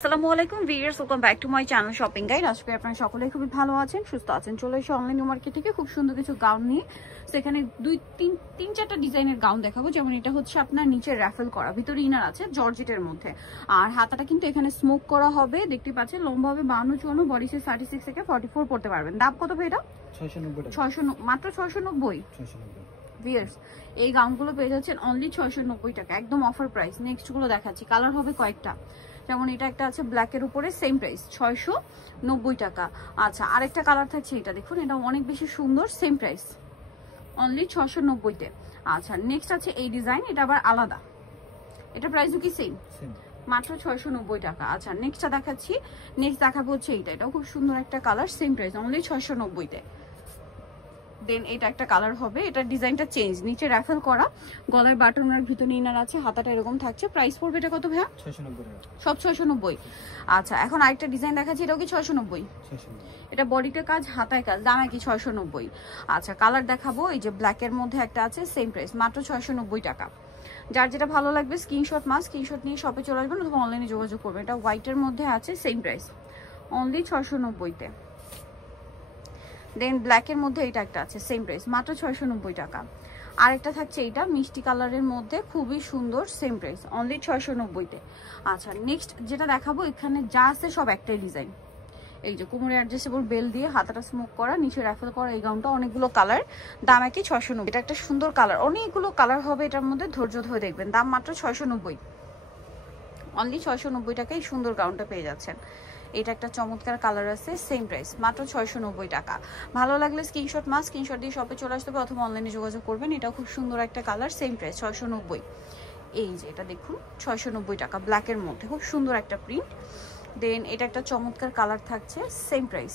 আসসালামু আলাইকুম viewers, welcome back to my channel shopping guide. আজকে আপনারা সকলেই খুবই ভালো আছেন, সুস্থ আছেন। চলে এসে অনলাইন মার্কেট থেকে খুব সুন্দর কিছু গাউন নিয়ে সেখানে তিন চারটা ডিজাইনের গাউন দেখাবো। যেমন এটা হচ্ছে আপনার নিচে র্যাফেল করা, ভিতরে ইনার আছে জর্জেটের মধ্যে, আর হাতাটা কিন্তু এখানে স্মোক করা হবে। দেখতে পাচ্ছেন লম্বা হবে 52-54, বডি সাইজ 36 থেকে 44 পড়তে পারবেন। দাম কত ভাই এটা? 690, মাত্র 690 ভিউয়ার্স। এই গাউনগুলো পেয়ে যাচ্ছেন অনলি 690 টাকা, একদম অফার প্রাইস। নেক্সট গুলো দেখাচ্ছি, কালার হবে কয়েকটা। যেমন এটা একটা আছে ব্ল্যাকের উপরে, সেম প্রাইস 690 টাকা। আচ্ছা, আরেকটা কালার থাকছে, এটা দেখুন, এটা অনেক বেশি সুন্দর, সেম প্রাইস অনলি 690-তে। আচ্ছা, নেক্সট আছে এই ডিজাইন, এটা আবার আলাদা, এটা প্রাইসও কি সেম, মাত্র 690 টাকা। আচ্ছা, নেক্সটটা দেখাচ্ছি, নেক্সট দেখাবো হচ্ছে এইটা, এটাও খুব সুন্দর একটা কালার, সেম প্রাইস অনলি 690-তে। দেন এটা একটা কালার হবে, এটা ডিজাইনটা চেঞ্জ, নিচে র্যাফেল করা, গলার বাটনের ভিতরে ইনার আছে, হাতাটা এরকম থাকছে। প্রাইস পড়বে এটা কত ভাইয়া? 690 টাকা, সব 690। আচ্ছা, এখন আরেকটা ডিজাইন দেখাচ্ছি, এটাও কি 690? এটা বডিতে কাজ, হাতায় কাজ, দামে কি 690। আচ্ছা, কালার দেখাবো, এই যে ব্ল্যাকের মধ্যে একটা আছে, সেম প্রাইস মাত্র 690 টাকা। যার যেটা ভালো লাগবে স্ক্রিনশট স্ক্রিনশট নিয়ে শপে চলে আসবেন অথবা অনলাইনে যোগাযোগ করবেন। এটা হোয়াইটের মধ্যে আছে, সেম প্রাইস অনলি 690-তে। দেন ব্ল্যাকের মধ্যে এটা একটা আছে, সেম প্রাইস মাত্র 690 টাকা। আরেকটা থাকছে এইটা মিষ্টি কালারের মধ্যে, খুবই সুন্দর, সেম প্রাইস অনলি 690-তে। আচ্ছা, নেক্সট যেটা দেখাবো, এখানে যা আছে সব একটাই ডিজাইন। এই যে কোমরে অ্যাডজাস্টেবল বেল দিয়ে হাতাটা স্মোক করা, নিচে র্যাফেল করা, এই গাউনটা অনেকগুলো কালার, দাম একই 690। এটা একটা সুন্দর কালার, অনেকগুলো কালার হবে এটার মধ্যে, ধৈর্য ধরে দেখবেন। দাম মাত্র 690, অনলি 690 টাকায় সুন্দর গাউনটা পেয়ে যাচ্ছেন। এটা একটা চমৎকার কালার আছে, সেম প্রাইস মাত্র 690 টাকা। ভালো লাগলে স্ক্রিনশট দিয়ে শপে চলে আসতে হবে অথবা অনলাইনে যোগাযোগ করবেন। এটাও খুব সুন্দর একটা কালার, সেম প্রাইস 690। এই যে এটা দেখুন, 690 টাকা, ব্ল্যাকের মধ্যে খুব সুন্দর একটা প্রিন্ট। দেন এটা একটা চমৎকার কালার থাকছে, সেম প্রাইস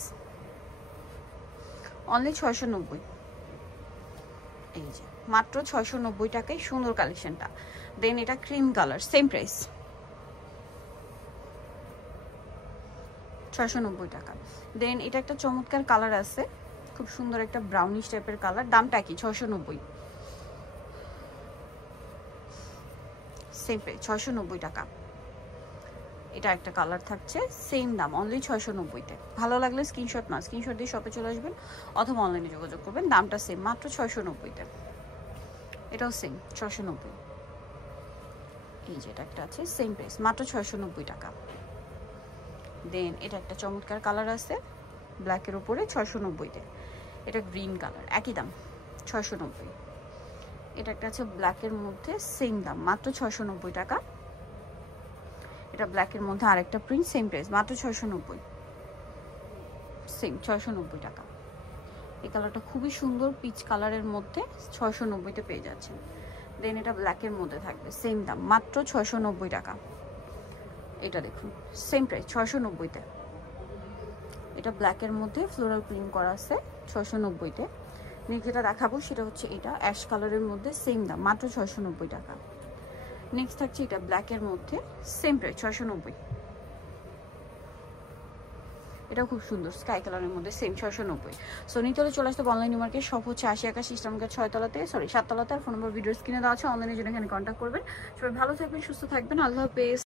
অনলি 690। এই যে মাত্র 690 টাকায় সুন্দর কালেকশনটা। দেন এটা ক্রিম কালার, সেম প্রাইস 690 টাকা। দেন এটা একটা চমৎকার কালার আছে, খুব সুন্দর একটা ব্রাউনিশ টাইপের কালার, দামটা কি 690, সেম প্রাইস 690 টাকা। এটা একটা কালার থাকছে, সেম দাম অনলি 690-তে। ভালো লাগলে স্ক্রিনশট দিয়ে শপে চলে আসবেন অথবা অনলাইনে যোগাযোগ করবেন। দামটা সেম, মাত্র 690-তে। এটাও সেম 690। এই যে এটা একটা আছে, সেম প্রাইস মাত্র 690 টাকা। দেন এটা একটা চমৎকার কালার আছে ব্ল্যাকের উপরে, 690-তে। এটা গ্রিন কালার, একই দাম 690। এটা একটা আছে ব্ল্যাকের মধ্যে, সেম দাম মাত্র 690 টাকা। এটা ব্ল্যাকের মধ্যে আরেকটা প্রিন্ট, সেম প্রাইস মাত্র 690, সেম 690 টাকা। এই কালারটা খুবই সুন্দর, পিচ কালারের মধ্যে 690-তে পেয়ে যাচ্ছেন। দেন এটা ব্ল্যাকের মধ্যে থাকবে, সেম দাম মাত্র 690 টাকা। এটা দেখুন, সেম প্রাইস 690-তে। এটা ব্ল্যাকের মধ্যে ফ্লোরাল প্রিন্ট করা আছে, 690-তে। নেক্সট যেটা দেখাবো সেটা হচ্ছে এটা অ্যাশ কালারের মধ্যে, সেম দাম মাত্র 690 টাকা। নেক্সট থাকছে এটা ব্ল্যাকের মধ্যে, সেম প্রাইস 690। এটা খুব সুন্দর স্কাই কালারের মধ্যে, সেম 690। সো নিতলে চলে আসতে অনলাইন মার্কেট, সব হচ্ছে 80-81 ইস্টার্ন মার্কেট 7তলাতে, আর ফোন নম্বর ভিডিও স্ক্রিনে দেওয়া আছে, অনলাইনের জন্য এখানে কন্ট্যাক্ট করবেন। সবাই ভালো থাকবেন, সুস্থ থাকবেন, আল্লাহ হাফেজ।